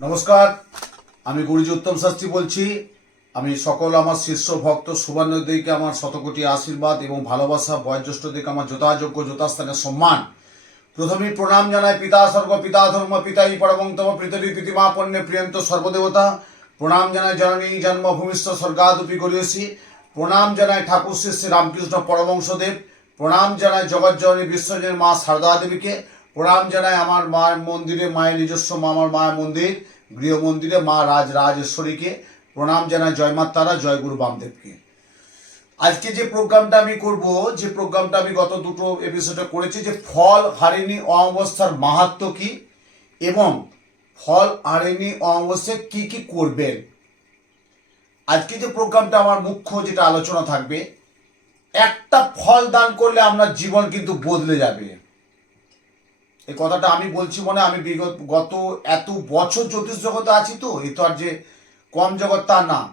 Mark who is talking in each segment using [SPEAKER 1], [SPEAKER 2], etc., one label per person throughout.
[SPEAKER 1] নমস্কার, আমি গুরুজি উত্তম শাস্ত্রী বলছি। আমি সকল আমার শিষ্য ভক্ত সুবর্ণদেরকে আমার শতকোটি আশীর্বাদ এবং ভালোবাসা, বয়োজ্যেষ্ঠদেরকে আমার যথাযোগ্য যথাস্থানে সম্মান। প্রথমেই প্রণাম জানায় পিতা স্বর্গ, পিতা ধর্ম পিতাই পরমতম পৃথিবী প্রীতিমা, পণ্যে প্রিয়ন্ত সর্বদেবতা। প্রণাম জানাই জননী জন্মভূমিষ্ঠ স্বর্গাদুপি গরিয়সী প্রণাম জানায় ঠাকুর শ্রী শ্রী রামকৃষ্ণ পরমংশদেব প্রণাম জানায় জগৎজননী বিশ্বজনের মা সারদা দেবীকে প্রণাম জানাই আমার মায়ের মন্দিরে, মায়ের নিজস্ব মা, আমার মায়ের মন্দির, গৃহ মন্দিরে, মা রাজ, রাজেশ্বরীকে। প্রণাম জানাই জয় মা তারা, জয় গুরু বামদেবকে। আজকে যে প্রোগ্রামটা আমি করব, যে প্রোগ্রামটা আমি গত দুটো এপিসোডে করেছি, যে ফল হারিনি অমাবস্যার মাহাত্ম কি এবং ফল হারিনি অমাবস্যায় কি কি করবেন? আজকে যে প্রোগ্রামটা আমার মুখ্য যেটা আলোচনা থাকবে, একটা ফল দান করলে আপনার জীবন কিন্তু বদলে যাবে। এই কথাটা আমি বলছি মনে আমি বিগত, গত এত বছর জ্যোতিষ জগতে আছি তো এই তো আর যে কম জগৎ তা না।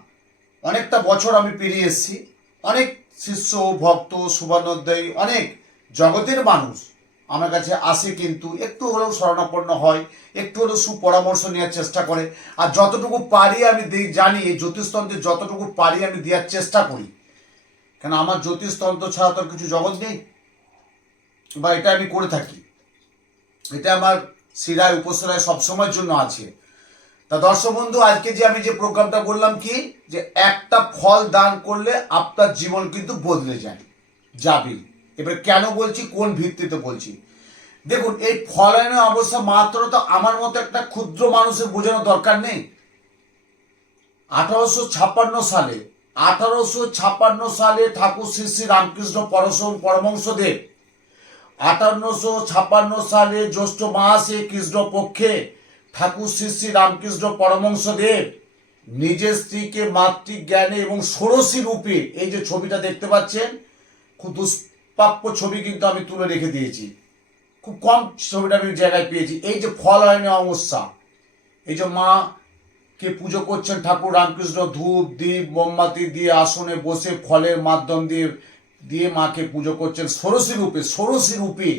[SPEAKER 1] অনেকটা বছর আমি পেরিয়ে এসেছি। অনেক শিষ্য, ভক্ত, সুবর্ণোদয়, অনেক জগতের মানুষ আমার কাছে আসে কিন্তু একটু হলেও শরণাপন্ন হয়, একটু হলেও সুপরামর্শ নেওয়ার চেষ্টা করে। আর যতটুকু পারি আমি দিই- জানি এই জ্যোতিষতন্ত্রে যতটুকু পারি আমি দেওয়ার চেষ্টা করি। কেন আমার জ্যোতিষতন্ত্র ছাড়া তো কিছু জগৎ নেই? বা এটা আমি করে থাকি। এটা আমার শিরায় উপশিরায় সবসময়ের জন্য আছে। তা দর্শক বন্ধু, আজকে যে আমি যে প্রোগ্রামটা বললাম কি, যে একটা ফল দান করলে আপনার জীবন কিন্তু বদলে যায়, যাবে। এবার কেন বলছি, কোন ভিত্তিতে বলছি? দেখুন, এই ফলায়নের অবস্থা মাত্র তো আমার মতো একটা ক্ষুদ্র মানুষের বোঝানো দরকার নেই। আঠারোশো ছাপ্পান্ন সালে, আঠারোশো ছাপ্পান্ন সালে ঠাকুর শ্রী শ্রী রামকৃষ্ণ পরশম পরমংশদেব আটান্নশো ছাপ্পান্ন সালে জ্যৈষ্ঠ মাসে কৃষ্ণ পক্ষে ঠাকুর শ্রী শ্রী রামকৃষ্ণ পরমংশদেব নিজের স্ত্রীকে মাতৃজ্ঞানে এবং ষোড়শী রূপে, এই যে ছবিটা দেখতে পাচ্ছেন, খুব দুষ্প্রাপ্য ছবি কিন্তু আমি তুলে রেখে দিয়েছি। খুব কম ছবিটা আমি জায়গায় পেয়েছি। এই যে ফল হয়নি অমস্যা এই যে মা কে পুজো করছেন ঠাকুর রামকৃষ্ণ ধূপ, দীপ, মোমবাতি দিয়ে আসনে বসে ফলের মাধ্যম দিয়ে দিয়ে মাকে পুজো করছেন ষোড়শী রূপে ষোড়শী রূপে।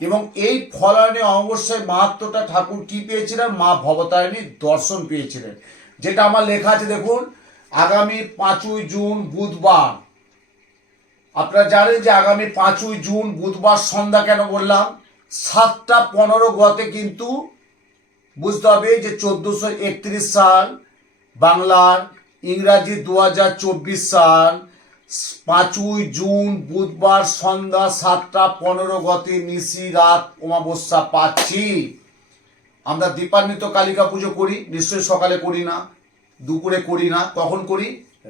[SPEAKER 1] এবং এই ফলায়নে অমাবস্যায় মাহাত্মটা ঠাকুর কি পেয়েছিলেন? মা ভবতারিণী দর্শন পেয়েছিলেন। যেটা আমার লেখা আছে, দেখুন, আগামী পাঁচই জুন বুধবার। আপনারা জানেন যে আগামী পাঁচই জুন বুধবার সন্ধ্যা কেন বললাম? সাতটা পনেরো গতে কিন্তু বুঝতে হবে যে চোদ্দোশো একত্রিশ সাল বাংলার ইংরাজি দু হাজার চব্বিশ সাল পাঁচই জুন, বুধবার সন্ধ্যা সাতটা, পনেরো গতে নিশি রাত অমাবস্যা পাচ্ছি। আমরা দীপান্বিত কালিকা পুজো করি, নিশ্চয়ই সকালে করি না, দুপুরে করি না, কখন করি?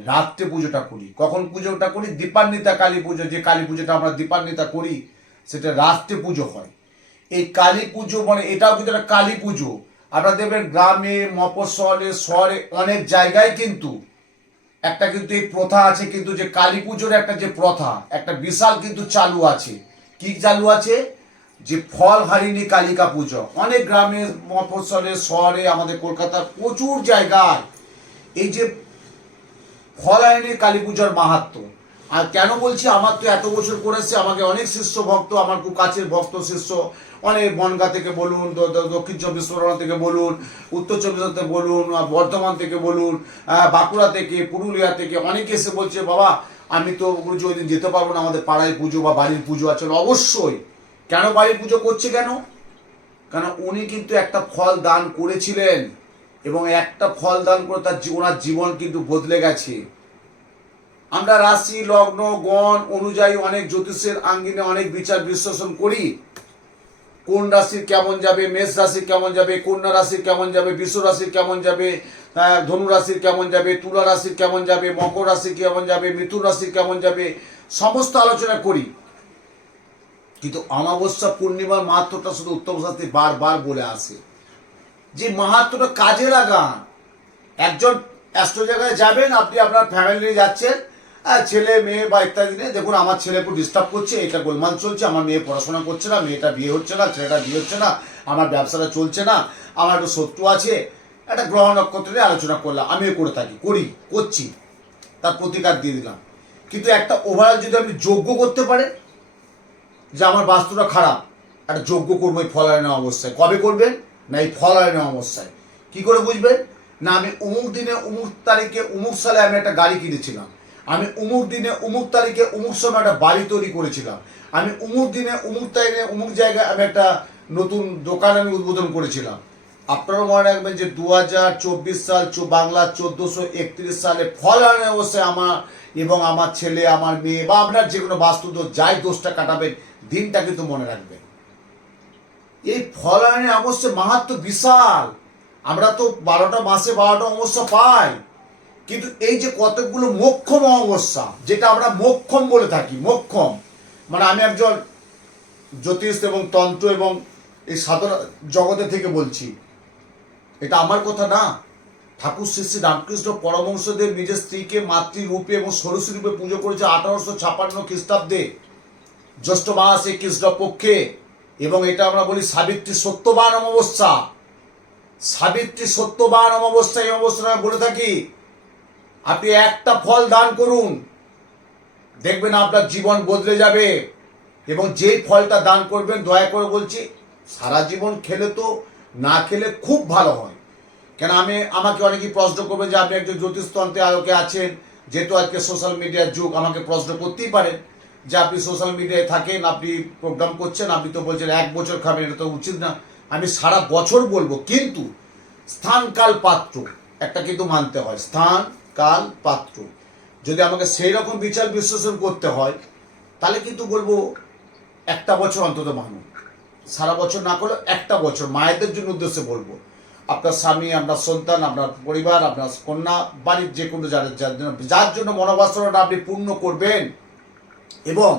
[SPEAKER 1] রাত্রে পুজোটা করি। কখন পুজোটা করি? দীপান্বিতা কালী পুজো, যে কালী পুজোটা আমরা দীপান্বিতা করি, সেটা রাত্রে পুজো হয়। এই কালী পুজো মানে এটাও কিন্তু একটা কালী পুজো। আপনারা দেখবেন গ্রামে, মফস্বলে, শহরে অনেক জায়গায় কিন্তু একটা কিন্তু এই প্রথা আছে, কিন্তু যে কালী পুজোর একটা যে প্রথা, একটা বিশাল কিন্তু চালু আছে। কি চালু আছে? যে ফল হারিনি কালিকা পুজো। অনেক গ্রামে, মফস্বলে, শহরে, আমাদের কলকাতার প্রচুর জায়গায় এই যে ফল হারিনি কালী পুজোর মাহাত্ম। আর কেন বলছি, আমার তো এত বছর করেছে আমাকে অনেক শিষ্য ভক্ত আমার খুব কাছের ভক্ত, শিষ্য অনেক বনগা থেকে বলুন দক্ষিণ চব্বিশ পরগনা থেকে বলুন, উত্তর চব্বিশ থেকে বলুন বর্ধমান থেকে বলুন বাঁকুড়া থেকে, পুরুলিয়া থেকে অনেকে এসে বলছে, বাবা, আমি তো গুরুজি ওই দিন যেতে পারব না, আমাদের পাড়ায় পুজো বা বাড়ির পুজো আছে। অবশ্যই। কেন বাড়ির পুজো করছে কেন? কারণ উনি কিন্তু একটা ফল দান করেছিলেন এবং একটা ফল দান করে তার ওনার জীবন কিন্তু বদলে গেছে। আমরা রাশি, লগ্ন, গণ অনুযায়ী অনেক জ্যোতিষের আঙ্গিনে অনেক বিচার বিশ্লেষণ করি। কোন রাশির কেমন যাবে, মেষ রাশির কেমন যাবে, কন্যা রাশির কেমন যাবে বিশ্ব রাশির কেমন যাবে ধনু রাশির কেমন যাবে, তুলা রাশির কেমন যাবে, মকর রাশি কেমন যাবে, মিথুন রাশির কেমন যাবে, সমস্ত আলোচনা করি। কিন্তু অমাবস্যা পূর্ণিমার মাহাত্মটা শুধু উত্তম শাস্ত্রী বারবার বলে আসে। যে মাহাত্মটা কাজে লাগান। একজন অ্যাস্ট্রো জায়গায় যাবেন, আপনি আপনার ফ্যামিলি যাচ্ছেন ছেলে, মেয়ে বা ইত্যাদি নিয়ে দেখুন, আমার ছেলে একটু ডিস্টার্ব করছে, এটা গোলমাল চলছে, আমার মেয়ে পড়াশোনা করছে না, মেয়েটা বিয়ে হচ্ছে না, ছেলেটা বিয়ে হচ্ছে না, আমার ব্যবসাটা চলছে না, আমার একটু শত্রু আছে। একটা গ্রহ নক্ষত্র নিয়ে আলোচনা করলাম, আমিও করে থাকি, করি, করছি, তার প্রতিকার দিয়ে দিলাম। কিন্তু একটা ওভারঅল যদি আপনি যোগ্য করতে পারে যে আমার বাস্তুটা খারাপ, একটা যোগ্য করব এই ফলায়ন অবস্থায়। কবে করবেন? না, এই ফল ফলায়ন অবস্থায়। কি করে বুঝবেন? না, আমি অমুক দিনে অমুক তারিখে অমুক সালে আমি একটা গাড়ি কিনেছিলাম। আমি অমুক দিনে অমুক তারিখে অমুক সময় একটা বাড়ি তৈরি করেছিলাম। আমি অমুক দিনে অমুক তারিখে অমুক জায়গায় আমি একটা নতুন দোকান আমি উদ্বোধন করেছিলাম। আপনারা মনে রাখবেন যে দু হাজার চব্বিশ সাল বাংলা চোদ্দোশো একত্রিশ সালে ফল আনে অবশ্যই আমার এবং আমার ছেলে, আমার মেয়ে বা আপনার যে কোনো বাস্তু দোষ যাই দোষটা কাটাবেন, দিনটা কিন্তু মনে রাখবেন। এই ফল আনে অবশ্যই মাহাত্ম বিশাল। আমরা তো বারোটা মাসে বারোটা অমাবস্যা পাই। কিন্তু এই যে কতগুলো মোক্ষম অমাবস্যা, যেটা আমরা মোক্ষম বলে থাকি, মোক্ষম মানে আমি একজন জ্যোতিষ এবং তন্ত্র এবং এই সাধারণ জগতে থেকে বলছি, এটা আমার কথা না। ঠাকুর শ্রী শ্রী রামকৃষ্ণ পরমংশদেব নিজের স্ত্রীকে মাতৃরূপে এবং সরস্বতী রূপে পুজো করেছে আঠারোশো ছাপান্ন খ্রিস্টাব্দে, জ্যৈষ্ঠ মাস এই কৃষ্ণ পক্ষে, এবং এটা আমরা বলি সাবিত্রী সত্যবান অমাবস্যা। সাবিত্রী সত্যবান অমাবস্যা এই অমাবস্যা বলে থাকি আপনি একটা ফল দান করুন। দেখবেন আপনার জীবন বদলে যাবে এবং যেই ফলটা দান করবেন, দয়া করে বলছি, সারা জীবন খেলে তো, না খেলে খুব ভালো হয়। কেন আমি, আমাকে অনেকেই প্রশ্ন করবে যে আপনি একজন জ্যোতিষতন্ত্রে আলোকে আছেন, যেহেতু আজকে সোশ্যাল মিডিয়ার যুগ, আমাকে প্রশ্ন করতেই পারেন যে আপনি সোশ্যাল মিডিয়ায় থাকেন, আপনি প্রোগ্রাম করছেন, আপনি তো বলছেন এক বছর খাবেন, এটা তো উচিত না। আমি সারা বছর বলব, কিন্তু স্থানকাল পাত্র, একটা কিন্তু মানতে হয়, স্থান কাল পাত্র। যদি আমাকে সেই রকম বিচার বিশ্লেষণ করতে হয়, তাহলে কিন্তু বলব একটা বছর অন্তত মানুষ সারা বছর না করলে একটা বছর, মায়েদের জন্য উদ্দেশ্যে বলব। আপনার স্বামী, আপনার সন্তান, আপনার পরিবার, আপনার কন্যা, বাড়ির যে কোনো যার যার জন্য যার জন্য মনোবাসনাটা আপনি পূর্ণ করবেন এবং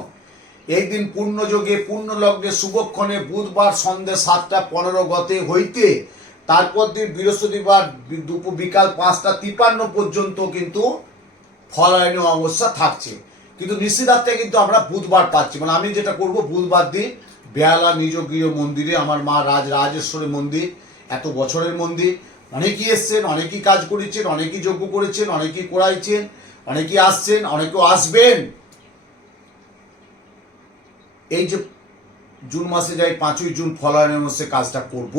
[SPEAKER 1] এই দিন পূর্ণযোগে পূর্ণ লগ্নে শুভক্ষণে, বুধবার সন্ধ্যে সাতটা পনেরো গতে হইতে তারপর দিন বৃহস্পতিবার দুপুর বিকাল পাঁচটা তিপান্ন পর্যন্ত কিন্তু ফলায়নী অবস্থা থাকছে। কিন্তু নিশ্চিতার্থে কিন্তু আমরা বুধবার পাচ্ছি। মানে আমি যেটা করব, বুধবার দিন বেহালা নিজ গৃহ মন্দিরে আমার মা রাজ রাজেশ্বরী মন্দির, এত বছরের মন্দির। অনেকেই এসছেন, অনেকেই কাজ করেছেন, অনেকেই যজ্ঞ করেছেন, অনেকেই করাইছেন অনেকেই আসছেন, অনেকেও আসবেন। এই যে জুন মাসে যাই পাঁচই জুন ফলায়নের মাসে কাজটা করব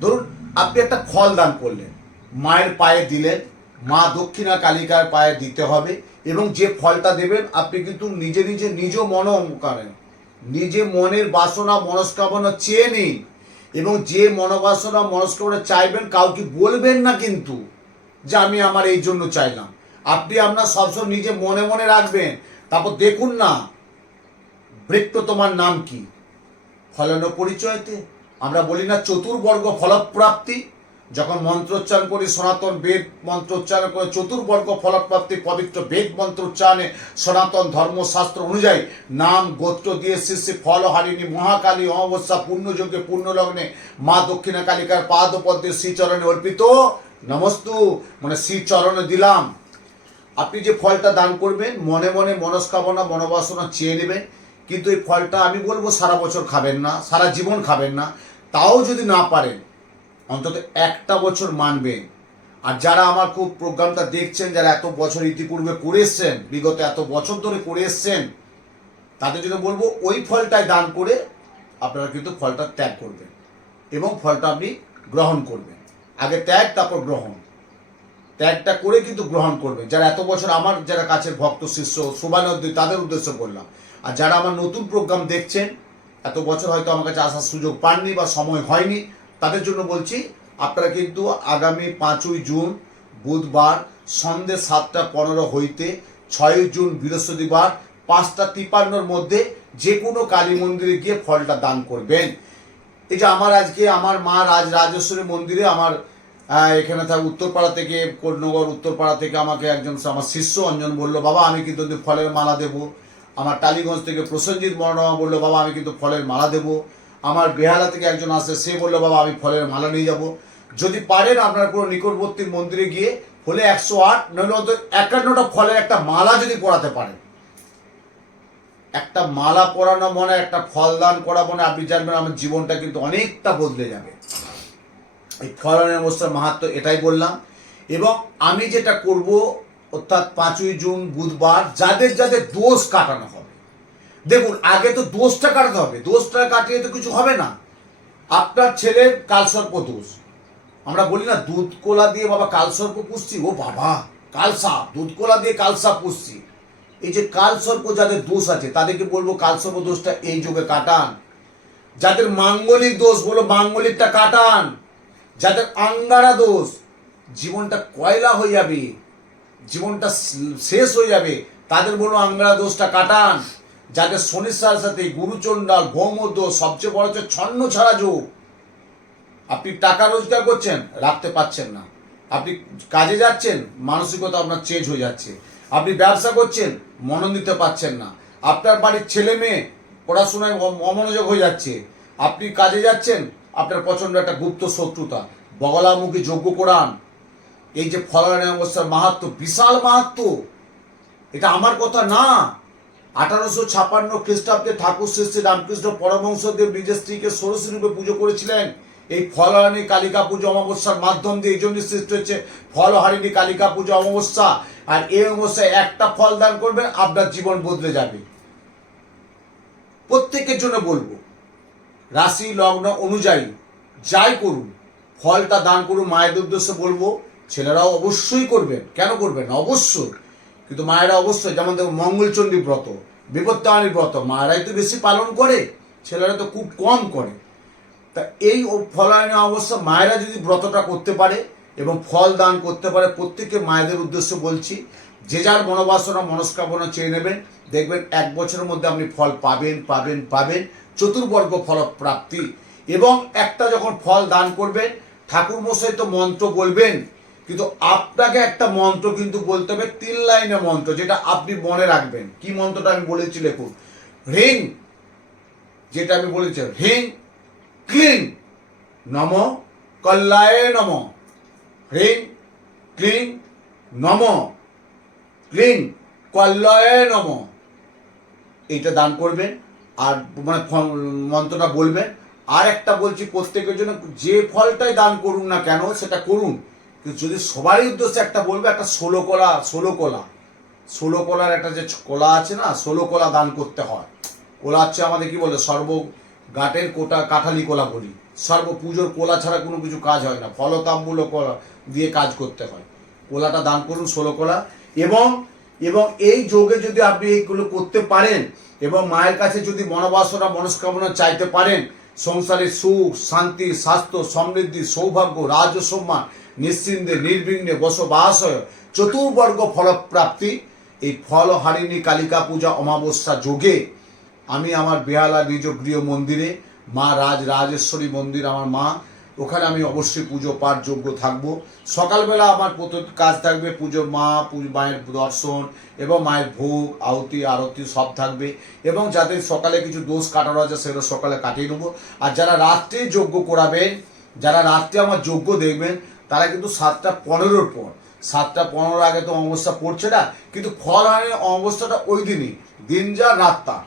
[SPEAKER 1] ধরুন, আপনি একটা ফল দান করলেন। মায়ের পায়ে দিলেন, মা দক্ষিণা কালিকার পায়ে দিতে হবে এবং যে ফলটা দেবেন, আপনি কিন্তু নিজে নিজে নিজ মন করেন নিজে মনের বাসনা, মনস্কামনা চেয়ে নিন এবং যে মনোবাসনা, মনস্কামনা চাইবেন, কাউকে বলবেন না কিন্তু যে আমি আমার এই জন্য চাইলাম। আপনি আপনার সবসময় নিজে মনে মনে রাখবেন। তারপর দেখুন না বৃক্ষ তোমার নাম কি? ফলানো পরিচয়তে? আমরা বলি না চতুর্বর্গ ফলপ্রাপ্তি, যখন মন্ত্রোচ্চারণ করি, সনাতন বেদ মন্ত্রোচ্চারণ করে চতুর্বর্গ ফলপ্রাপ্তি, পবিত্র বেদ মন্ত্রোচ্চারণে সনাতন ধর্মশাস্ত্র অনুযায়ী নাম, গোত্র দিয়ে শিষ্যে ফল, হারিণী, মহাকালী, অমাবস্যা পূর্ণযোগ্যে পূর্ণলগ্নে মা দক্ষিণা কালিকার পাদপদ্মে শ্রীচরণে অর্পিত। নমস্তু মানে শ্রীচরণে দিলাম। আপনি যে ফলটা দান করবেন, মনে মনে মনস্কামনা, মনোবাসনা চেয়ে নেবেন, কিন্তু এই ফলটা আমি বলব সারা বছর খাবেন না, সারা জীবন খাবেন না। তাও যদি না পারেন, অন্তত একটা বছর মানবেন। আর যারা আমার খুব প্রোগ্রামটা দেখছেন, যারা এত বছর ইতিপূর্বে করে এসছেন, বিগত এত বছর ধরে করে এসছেন, তাদের জন্য বলব, ওই ফলটাই দান করে আপনারা কিন্তু ফলটা ত্যাগ করবেন এবং ফলটা আপনি গ্রহণ করবেন। আগে ত্যাগ, তারপর গ্রহণ। ত্যাগটা করে কিন্তু গ্রহণ করবে যারা এত বছর আমার, যারা কাছের ভক্ত, শিষ্য, শোভানন্দী, তাদের উদ্দেশ্য করলাম আর যারা আমার নতুন প্রোগ্রাম দেখছেন এত বছর হয়তো আমার কাছে আসার সুযোগ পাননি বা সময় হয়নি, তাদের জন্য বলছি, আপনারা কিন্তু আগামী পাঁচই জুন, বুধবার সন্ধ্যে সাতটা পনেরো হইতে ছয়ই জুন বৃহস্পতিবার পাঁচটা তিপান্নর মধ্যে যে কোনো কালী মন্দিরে গিয়ে ফলটা দান করবেন। এই যে আমার আজকে আমার মা রাজ রাজেশ্বরী মন্দিরে আমার এখানে থাক উত্তরপাড়া থেকে কোটনগর উত্তরপাড়া থেকে আমাকে একজন আমার শিষ্য অঞ্জন বলল, বাবা, আমি কিন্তু ফলের মালা দেবো। আমার টালিগঞ্জ থেকে প্রসেনজিৎ মরণমা বলল, বাবা, আমি কিন্তু ফলের মালা দেবো। আমার বেহালা থেকে একজন আসে সে বলল, বাবা, আমি ফলের মালা নিয়ে যাব। যদি পারেন আপনার কোনো নিকটবর্তী মন্দিরে গিয়ে হলে একশো আট, নইলে অন্তত একান্নটা ফলের একটা মালা যদি পড়াতে পারেন। একটা মালা পরানো মনে একটা ফল দান করা মনে আপনি জানবেন আমার জীবনটা কিন্তু অনেকটা বদলে যাবে। এই ফলনের অবস্থার মাহাত্ম এটাই বললাম। এবং আমি যেটা করব অর্থাৎ পাঁচই জুন, বুধবার, যাদের যাদের দোষ কাটানো হবে। দেখুন, আগে তো দোষটা কাটাতে হবে। দোষটা কাটিয়ে তো কিছু হবে না। আপনার ছেলের কালসর্প দোষ। আমরা বলি না, দুধ কোলা দিয়ে বাবা কালসর্প পুষছি। ও বাবা, কালসাপ, দুধ কোলা দিয়ে কালসাপ পুষছি। এই যে কালসর্প যাদের দোষ আছে, তাদেরকে বলব কালসর্প দোষটা এই যুগে কাটান। যাদের মাঙ্গলিক দোষ, বলো মাঙ্গলিকটা কাটান। যাদের আঙ্গারা দোষ, জীবনটা কয়লা হয়ে যাবে। জীবনটা শেষ হয়ে যাবে। তাদের বলো আঙ্গারা দোষটা কাটান। যাদের শনির সাথে গুরুচণ্ডাল ভৌমদ্য সবচেয়ে বড় হচ্ছে ছন্ন ছাড়া যোগ। আপনি টাকা রোজগার করছেন, রাখতে পাচ্ছেন না। আপনি কাজে যাচ্ছেন, মানসিকতা আপনার চেঞ্জ হয়ে যাচ্ছে। আপনি ব্যবসা করছেন, মনন দিতে পাচ্ছেন না। আপনার বাড়ির ছেলে মেয়ে পড়াশোনায় অম- অমনোযোগ হয়ে যাচ্ছে। আপনি কাজে যাচ্ছেন, আপনার প্রচণ্ড একটা গুপ্ত শত্রুতা। বগলামুখী যজ্ঞ কোরআন এই যে ফলানি অবস্থার মাহাত্ম, বিশাল মাহাত্ম, এটা আমার কথা না। আঠারোশো ছাপান্ন খ্রিস্টাব্দে ঠাকুর শ্রী শ্রী রামকৃষ্ণ পরমহংসদেব নিজের স্ত্রীকে ষোড়শী রূপে পুজো করেছিলেন। এই ফলহারিণী কালিকা পুজো অমাবস্যার মাধ্যম দিয়ে এই জন্য সৃষ্টি হচ্ছে ফলহারিণী কালিকা পুজো অমাবস্যা। আর এই অমাবস্যায় একটা ফল দান করবেন, আপনার জীবন বদলে যাবে। প্রত্যেকের জন্য বলব, রাশি লগ্ন অনুযায়ী যাই করুন, ফলটা দান করুন মায়ের উদ্দেশ্যে বলব ছেলেরাও অবশ্যই করবেন। কেন করবেন না? অবশ্যই। কিন্তু মায়েরা অবশ্যই, যেমন দেখো মঙ্গলচণ্ডী ব্রত বিপত্তাহানির ব্রত, মায়েরাই তো বেশি পালন করে, ছেলেরা তো খুব কম করে। তা এই ফলায়ন অবস্থা, মায়েরা যদি ব্রতটা করতে পারে এবং ফল দান করতে পারে, প্রত্যেককে মায়েদের উদ্দেশ্য বলছি, যে যার মনোবাসনা, মনস্কামনা চেয়ে নেবেন। দেখবেন এক বছরের মধ্যে আপনি ফল পাবেন পাবেন পাবেন, চতুর্বর্গ ফল প্রাপ্তি এবং একটা যখন ফল দান করবেন ঠাকুর মশাই তো মন্ত্র বলবেন কিন্তু আপনাকে একটা মন্ত্র কিন্তু বলতে হবে, তিন লাইনে মন্ত্র, যেটা আপনি মনে রাখবেন। কি মন্ত্রটা আমি বলেছি লেখুন রিং, যেটা আমি বলেছি, রিং ক্লিং নম কল্যায় নম। হ্রিং ক্লিং নম ক্লিং কল্যায় নম। এইটা দান করবেন, আর মানে মন্ত্রটা বলবেন। আর একটা বলছি, প্রত্যেকের জন্য যে ফলটাই দান করুন না কেন, সেটা করুন। কিন্তু যদি সবারই উদ্দেশ্যে একটা বলবে, একটা ষোলো কলা ষোলো কলা। ষোলো কলার একটা যে কলা আছে না, ষোলো কলা দান করতে হয়। কলা হচ্ছে আমাদের কি বলে, সর্ব গাটের কোটা কাঠালি কলা বলি। সর্ব পুজোর কোলা ছাড়া কোনো কিছু কাজ হয় না, ফলতাম্বুল কলা দিয়ে কাজ করতে হয়। কোলাটা দান করুন ষোলো কলা। এবং এবং এই যোগে যদি আপনি এইগুলো করতে পারেন, এবং মায়ের কাছে যদি মনোবাসনা মনস্কামনা চাইতে পারেন সংসারে সুখ, শান্তি, স্বাস্থ্য, সমৃদ্ধি, সৌভাগ্য রাজ সম্মান নিশ্চিন্তে, নির্বিঘ্নে বসবাস হয়। চতুর্বর্গ ফলপ্রাপ্তি, এই ফল হারিণী কালিকা পূজা অমাবস্যা যোগে আমি আমার বেহালা নিজ গৃহ মন্দিরে মা রাজ, রাজেশ্বরী মন্দির, আমার মা ওখানে আমি অবশ্যই পুজো পাঠ যোগ্য থাকব। সকালবেলা আমার প্রত- কাজ থাকবে পুজো মা, পুজো মায়ের দর্শন এবং মায়ের ভোগ, আহতি, আরতি সব থাকবে এবং যাদের সকালে কিছু দোষ কাটানো আছে সেগুলো সকালে কাটিয়ে নেব। আর যারা রাত্রে যজ্ঞ করাবেন, যারা রাত্রে আমার যজ্ঞ দেখবেন, তারা কিন্তু সাতটা পনেরোর পর, সাতটা পনেরোর আগে তো অমাবস্যা পড়ছে না, কিন্তু ফল হানির অমাবস্যাটা ওই দিনই, দিন যা রাত তা।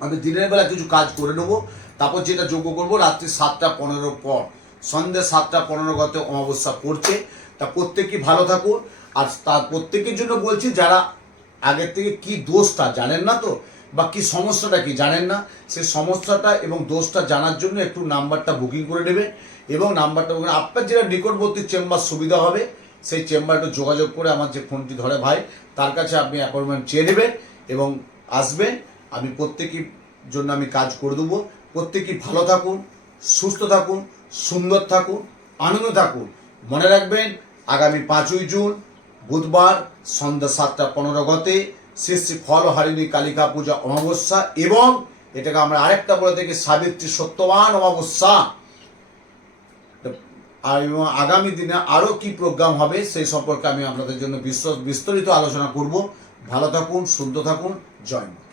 [SPEAKER 1] আমি দিনের বেলা কিছু কাজ করে নেব। তারপর যেটা যোগ্য করব, রাত্রি সাতটা পনেরো পর। সন্ধ্যে সাতটা পনেরো গত অমাবস্যা পড়ছে। তা প্রত্যেকেই ভালো থাকুন। আর তার প্রত্যেকের জন্য বলছি, যারা আগের থেকে কি দোষটা জানেন না তো, বা কি সমস্যাটা কি জানেন না সেই সমস্যাটা এবং দোষটা জানার জন্য একটু নাম্বারটা বুকিং করে নেবেন। এবং নাম্বারটা বুকিং আপনার যেটা নিকটবর্তী চেম্বার সুবিধা হবে, সেই চেম্বারটা যোগাযোগ করে আমার যে ফোনটি ধরে ভাই, তার কাছে আপনি অ্যাপয়েন্টমেন্ট চেয়ে নেবেন এবং আসবেন। আমি প্রত্যেকের জন্য আমি কাজ করে দেবো। প্রত্যেকেই ভালো থাকুন, সুস্থ থাকুন, সুন্দর থাকুন, আনন্দ থাকুন। মনে রাখবেন, আগামী পাঁচই জুন, বুধবার সন্ধ্যা সাতটা পনেরো গতে শ্রী শ্রী ফল হারিণী কালিকা পূজা অমাবস্যা এবং এটাকে আমরা আরেকটা বলে থাকি সাবিত্রী সত্যবান অমাবস্যা। আর এবং আগামী দিনে আরও কি প্রোগ্রাম হবে সেই সম্পর্কে আমি আপনাদের জন্য বিস্ত- বিস্তারিত আলোচনা করব। ভালো থাকুন, সুন্দর থাকুন, জয়